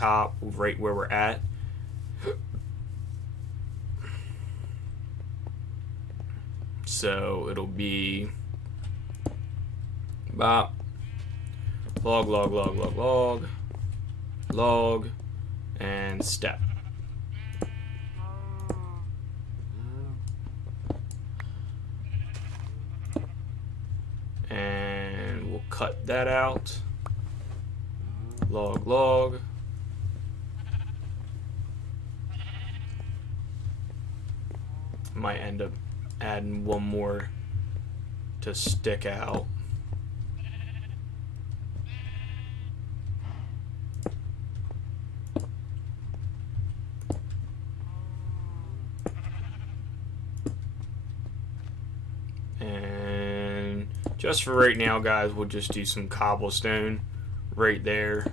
top right where we're at. So it'll be bop, log, log, log, log, log, log, and step. And we'll cut that out. Log, log. Might end up adding one more to stick out. And just for right now, guys, we'll just do some cobblestone right there.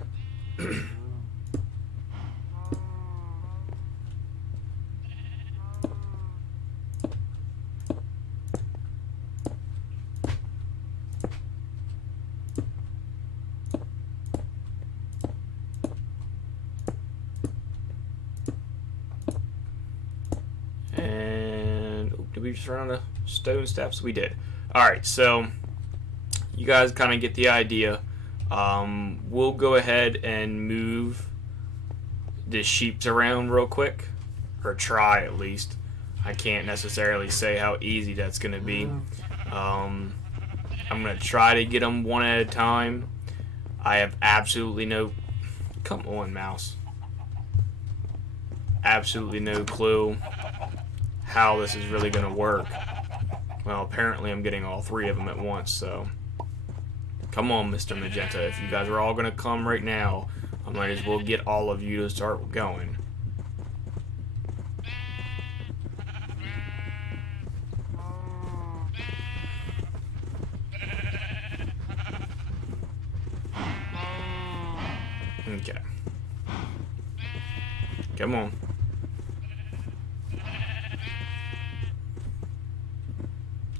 And did we just run out of stone steps? We did. Alright, so you guys kind of get the idea. We'll go ahead and move the sheeps around real quick, or try at least. I can't necessarily say how easy that's going to be. I'm going to try to get them one at a time. I have absolutely no... Come on, mouse. Absolutely no clue how this is really going to work. Well, apparently I'm getting all three of them at once, so... Come on, Mr. Magenta. If you guys are all going to come right now, I might as well get all of you to start going. Okay. Come on.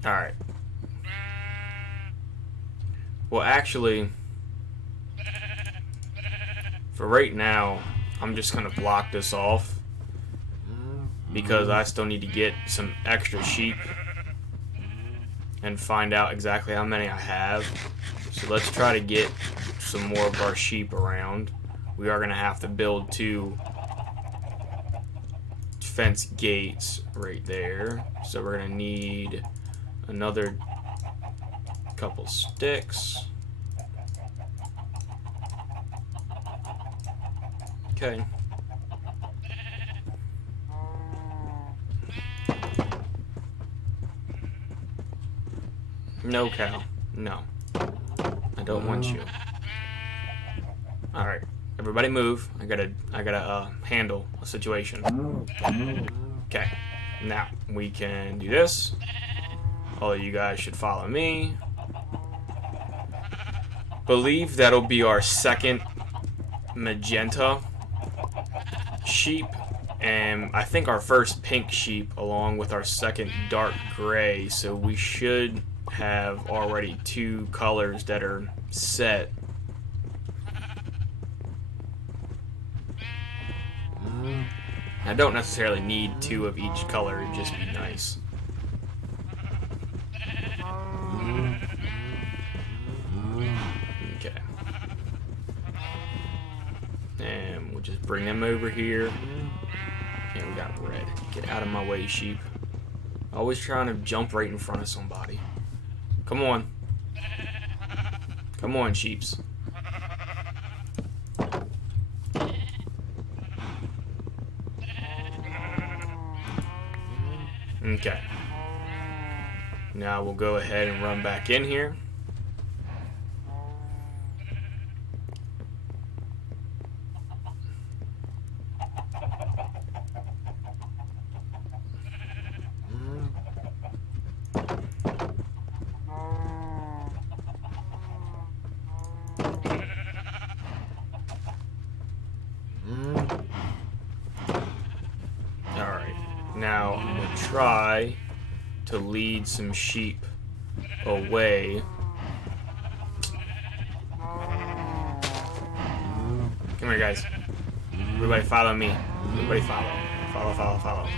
Alright. Well, actually, for right now, I'm just going to block this off because I still need to get some extra sheep and find out exactly how many I have. So let's try to get some more of our sheep around. We are going to have to build 2 fence gates right there. So we're going to need another couple sticks. Okay. No cow. No. I don't want you. Alright. Everybody move. I gotta handle a situation. Okay. Now we can do this. All of you guys should follow me. Believe that'll be our second magenta sheep, and I think our first pink sheep along with our second dark gray, so we should have already 2 colors that are set. I don't necessarily need 2 of each color, it'd just be nice. Okay. And we'll just bring them over here. And we got red. Get out of my way, sheep. Always trying to jump right in front of somebody. Come on. Come on, sheeps. Okay. Now we'll go ahead and run back in here. Now I'm going to try to lead some sheep away. Come here, guys. Everybody follow me. Everybody follow. Follow, follow, follow.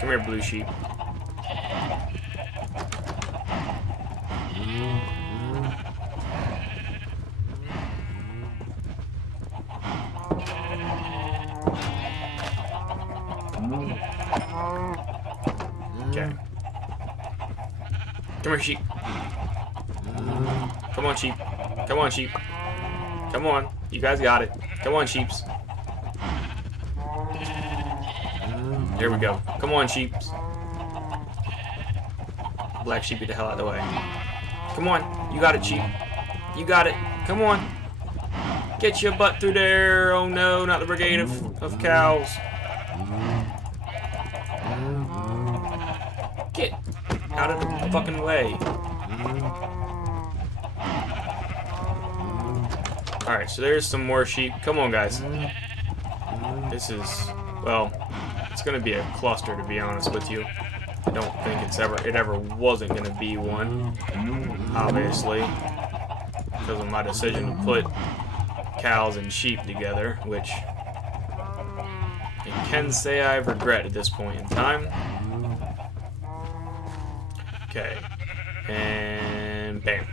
Come here, blue sheep. Okay. Come here, sheep. Come on, sheep. Come on, sheep. Come on. You guys got it. Come on, sheeps. There we go. Come on, sheeps. Black sheep, get the hell out of the way. Come on. You got it, sheep. You got it. Come on. Get your butt through there. Oh no, not the brigade of cows. Get out of the fucking way. Alright, so there's some more sheep. Come on, guys. This is, well, it's gonna be a cluster, to be honest with you. I don't think it ever wasn't gonna be one, obviously, because of my decision to put cows and sheep together, which I can say I regret at this point in time. Okay, and bam.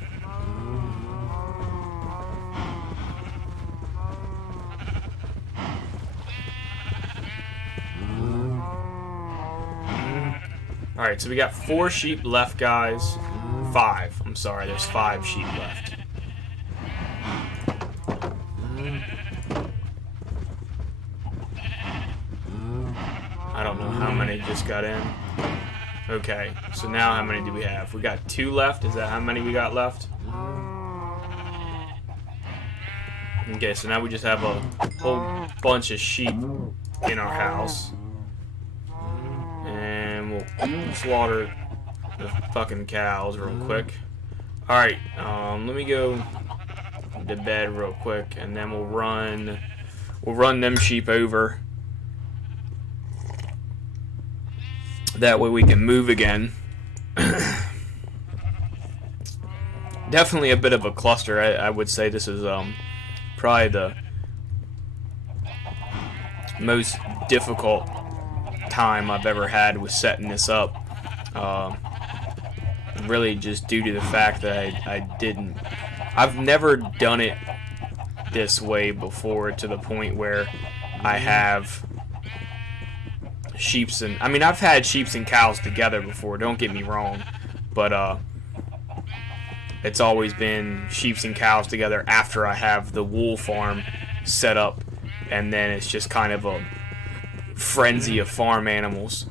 Alright, so we got 4 sheep left, guys. 5. I'm sorry, there's 5 sheep left. I don't know how many just got in. Okay, so now how many do we have? We got 2 left. Is that how many we got left? Okay, so now we just have a whole bunch of sheep in our house. And we'll slaughter the fucking cows real quick. Alright, let me go to bed real quick, and then we'll run them sheep over. That way we can move again. Definitely a bit of a cluster. I would say this is probably the most difficult time I've ever had with setting this up. Really just due to the fact that I've never done it this way before, to the point where I have sheeps and, I mean, I've had sheeps and cows together before, don't get me wrong, but it's always been sheeps and cows together after I have the wool farm set up, and then it's just kind of a frenzy of farm animals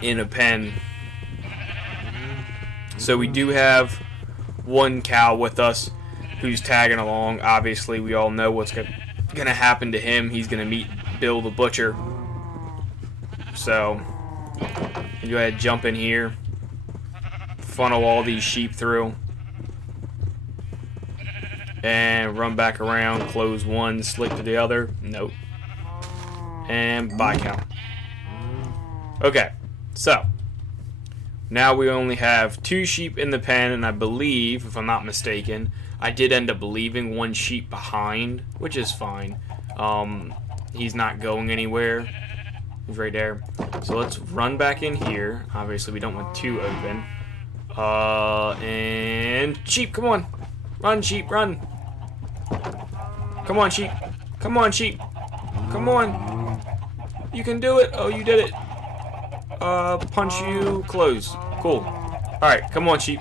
in a pen. So we do have 1 cow with us who's tagging along. Obviously, we all know what's gonna happen to him. He's gonna meet Bill the Butcher. So you go ahead, jump in here, funnel all these sheep through, and run back around, close one, slick to the other. Nope. And bye, cow. Okay, so now we only have 2 sheep in the pen, and I believe, if I'm not mistaken, I did end up leaving 1 sheep behind, which is fine. He's not going anywhere. He's right there. So let's run back in here. Obviously, we don't want 2 open. And sheep, come on. Run, sheep, run. Come on, sheep. Come on, sheep. Come on. You can do it. Oh, you did it. Punch you, close. Cool. Alright, come on, sheep.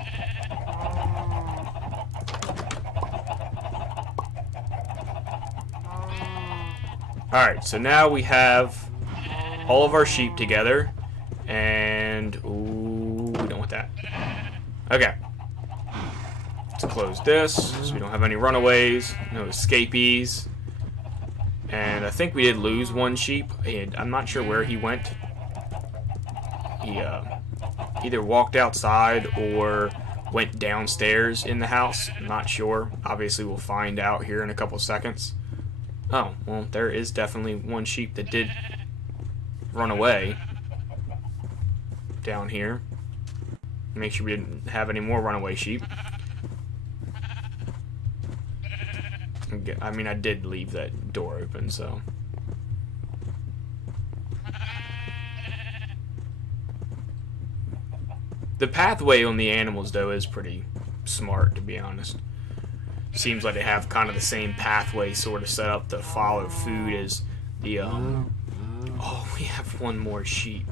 Alright, so now we have all of our sheep together, and ooh, we don't want that. Okay, let's close this so we don't have any runaways, no escapees. And I think we did lose 1 sheep, and I'm not sure where he went. He either walked outside or went downstairs in the house. I'm not sure. Obviously, we'll find out here in a couple seconds. Oh, well, there is definitely one sheep that did run away down here. Make sure we didn't have any more runaway sheep. I mean, I did leave that door open, so. The pathway on the animals, though, is pretty smart, to be honest. Seems like they have kind of the same pathway sort of set up to follow food as the, Oh, we have one more sheep.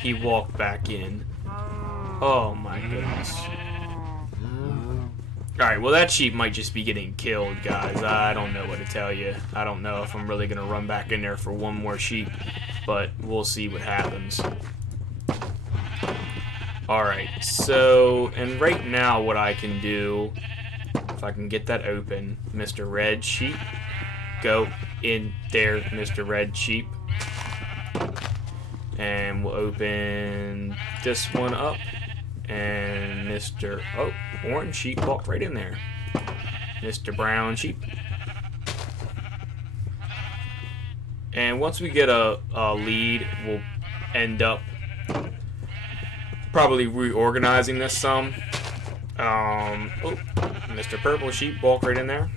He walked back in. Oh, my goodness. Alright, well, that sheep might just be getting killed, guys. I don't know what to tell you. I don't know if I'm really going to run back in there for one more sheep, but we'll see what happens. Alright, so, and right now what I can do, if I can get that open, Mr. Red Sheep, go in there, Mr. Red Sheep. And we'll open this one up. And Mr. Oh, Orange Sheep walked right in there. Mr. Brown Sheep. And once we get a lead, we'll end up probably reorganizing this some. Oh, Mr. Purple Sheep walked right in there.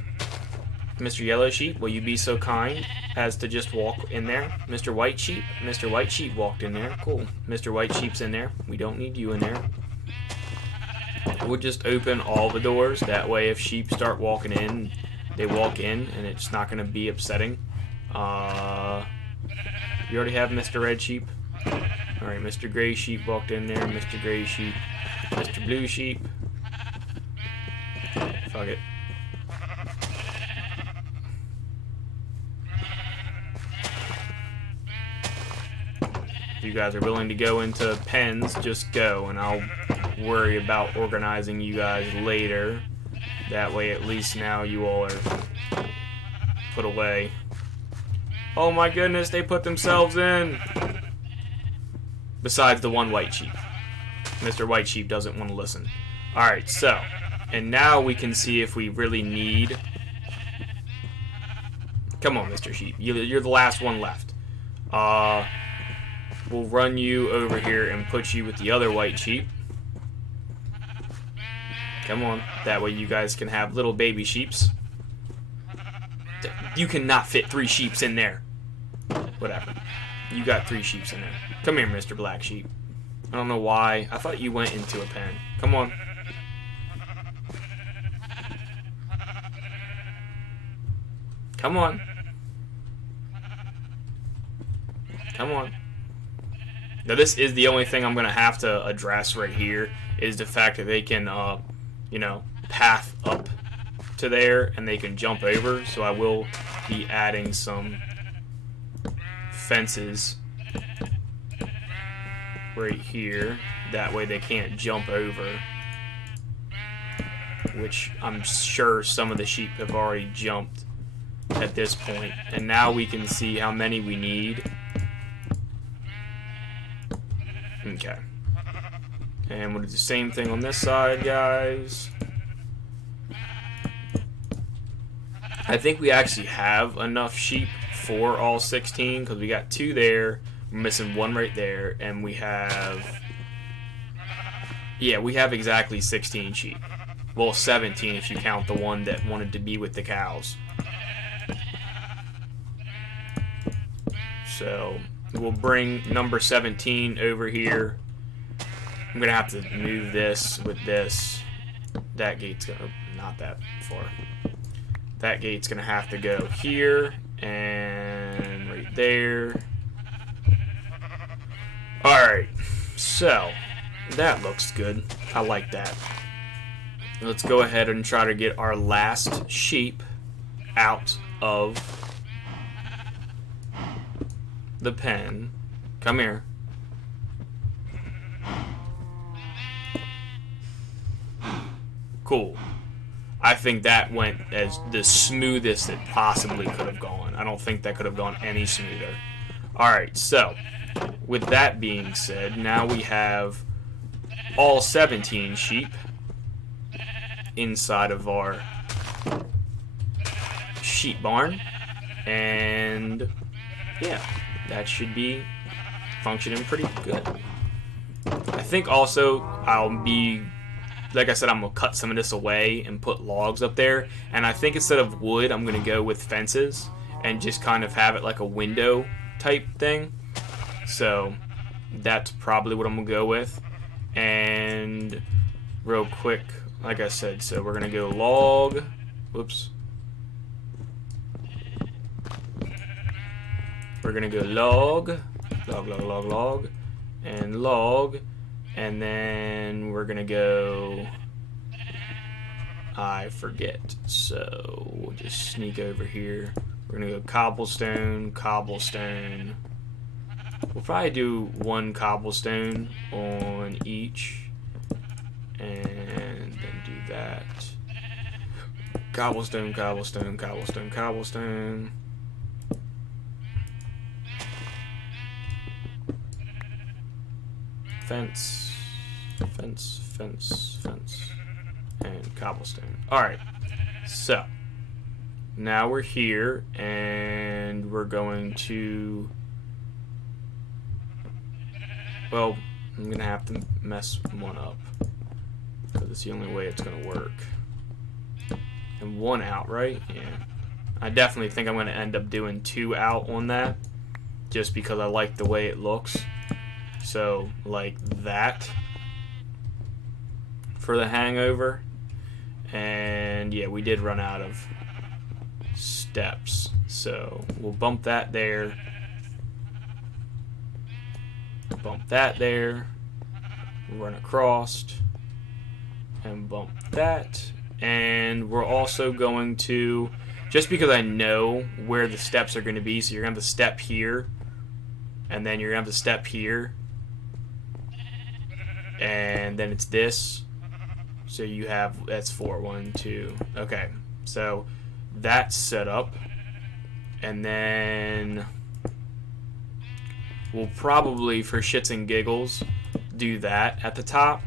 Mr. Yellow Sheep, will you be so kind as to just walk in there? Mr. White Sheep walked in there. Cool. Mr. White Sheep's in there. We don't need you in there. We'll just open all the doors. That way if sheep start walking in, they walk in and it's not going to be upsetting. You already have Mr. Red Sheep. Alright, Mr. Gray Sheep walked in there. Mr. Gray Sheep. Mr. Blue Sheep. Fuck it. If you guys are willing to go into pens, just go, and I'll worry about organizing you guys later. That way, at least now you all are put away. Oh my goodness, they put themselves in! Besides the one white sheep. Mr. White Sheep doesn't want to listen. Alright, so, and now we can see if we really need... Come on, Mr. Sheep. You're the last one left. We'll run you over here and put you with the other white sheep. Come on. That way you guys can have little baby sheeps. You cannot fit 3 sheeps in there. Whatever. You got 3 sheeps in there. Come here, Mr. Black Sheep. I don't know why. I thought you went into a pen. Come on. Come on. Come on. Now this is the only thing I'm going to have to address right here, is the fact that they can, you know, path up to there and they can jump over. So I will be adding some fences right here. That way they can't jump over, which I'm sure some of the sheep have already jumped at this point. And now we can see how many we need. Okay. And we'll do the same thing on this side, guys. I think we actually have enough sheep for all 16, because we got 2 there, we're missing 1 right there, and we have... Yeah, we have exactly 16 sheep. Well, 17 if you count the one that wanted to be with the cows. So... we'll bring number 17 over here. I'm going to have to move this with this. That gate's going to... not that far. That gate's going to have to go here and right there. Alright. So, that looks good. I like that. Let's go ahead and try to get our last sheep out of the pen. Come here. Cool. I think that went as the smoothest it possibly could have gone. I don't think that could have gone any smoother. Alright, so with that being said, now we have all 17 sheep. inside of our sheep barn, and yeah, that should be functioning pretty good. I think also I'll be, like I said, I'm gonna cut some of this away and put logs up there, and I think instead of wood I'm gonna go with fences and just kind of have it like a window type thing. So that's probably what I'm gonna go with. And real quick, like I said, so we're gonna go log, whoops, we're gonna go log, and log, and then we're gonna go, I forget, so we'll just sneak over here. We're gonna go cobblestone. We'll probably do 1 cobblestone on each, and then do that. Cobblestone. Fence, and cobblestone. Alright, so now we're here, and we're going to, well, I'm gonna have to mess one up because it's the only way it's gonna work. And 1 out, right? Yeah. I definitely think I'm gonna end up doing 2 out on that, just because I like the way it looks. So like that for the hangover. And yeah, we did run out of steps, so we'll bump that there, run across, and bump that. And we're also going to, just because I know where the steps are going to be, so you're going to have a step here, and then you're going to have a step here, and then it's this. So you have, that's 4, 1, 2. Okay, so that's set up, and then we'll probably, for shits and giggles, do that at the top,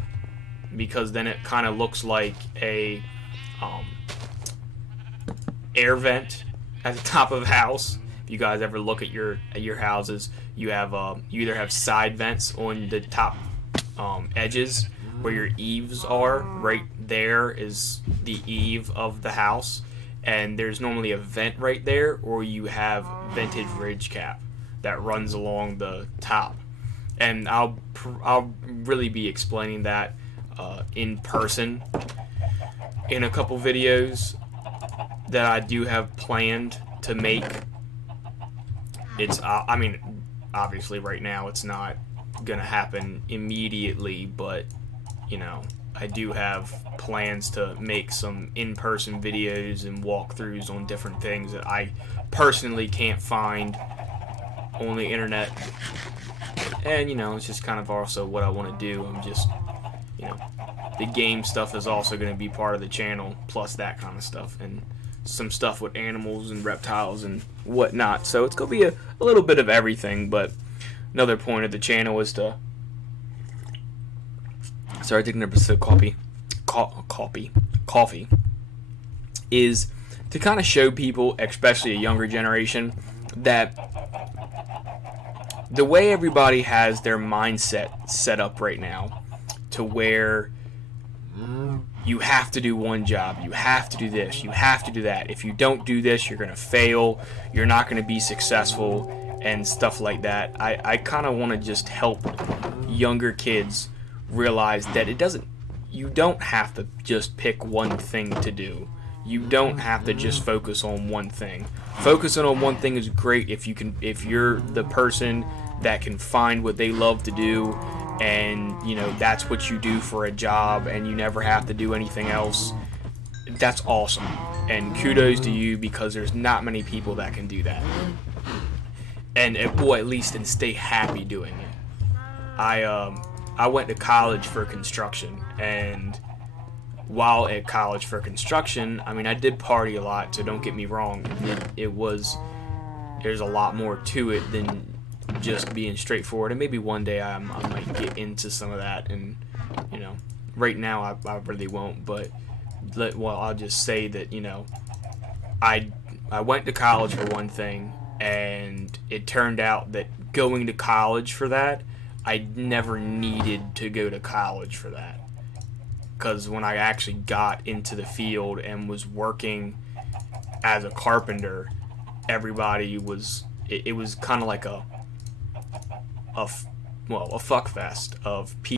because then it kind of looks like a air vent at the top of the house. If you guys ever look at your houses, you have you either have side vents on the top edges where your eaves are. Right there is the eave of the house, and there's normally a vent right there, or you have vented ridge cap that runs along the top. And I'll really be explaining that in person in a couple videos that I do have planned to make. It's I mean, obviously right now it's not gonna happen immediately, but you know, I do have plans to make some in-person videos and walkthroughs on different things that I personally can't find on the internet. And you know, it's just kind of also what I want to do. I'm just, you know, the game stuff is also going to be part of the channel, plus that kind of stuff, and some stuff with animals and reptiles and whatnot. So it's going to be a little bit of everything. But another point of the channel is to, sorry, taking a sip of coffee, is to kind of show people, especially a younger generation, that the way everybody has their mindset set up right now, to where you have to do one job, you have to do this, you have to do that. If you don't do this, you're going to fail, you're not going to be successful, and stuff like that. I kind of want to just help younger kids realize that you don't have to just pick one thing to do. You don't have to just focus on one thing. Focusing on one thing is great if you're the person that can find what they love to do, and you know that's what you do for a job, and you never have to do anything else. That's awesome, and kudos to you, because there's not many people that can do that, and stay happy doing it. I went to college for construction, and while at college for construction, I mean, I did party a lot, so don't get me wrong. There's a lot more to it than just being straightforward, and maybe one day I might get into some of that, and you know, right now I really won't. But I'll just say that, you know, I went to college for one thing, and it turned out that going to college for that, I never needed to go to college for that. Because when I actually got into the field and was working as a carpenter, everybody was, it was kind of like a fuck fest of people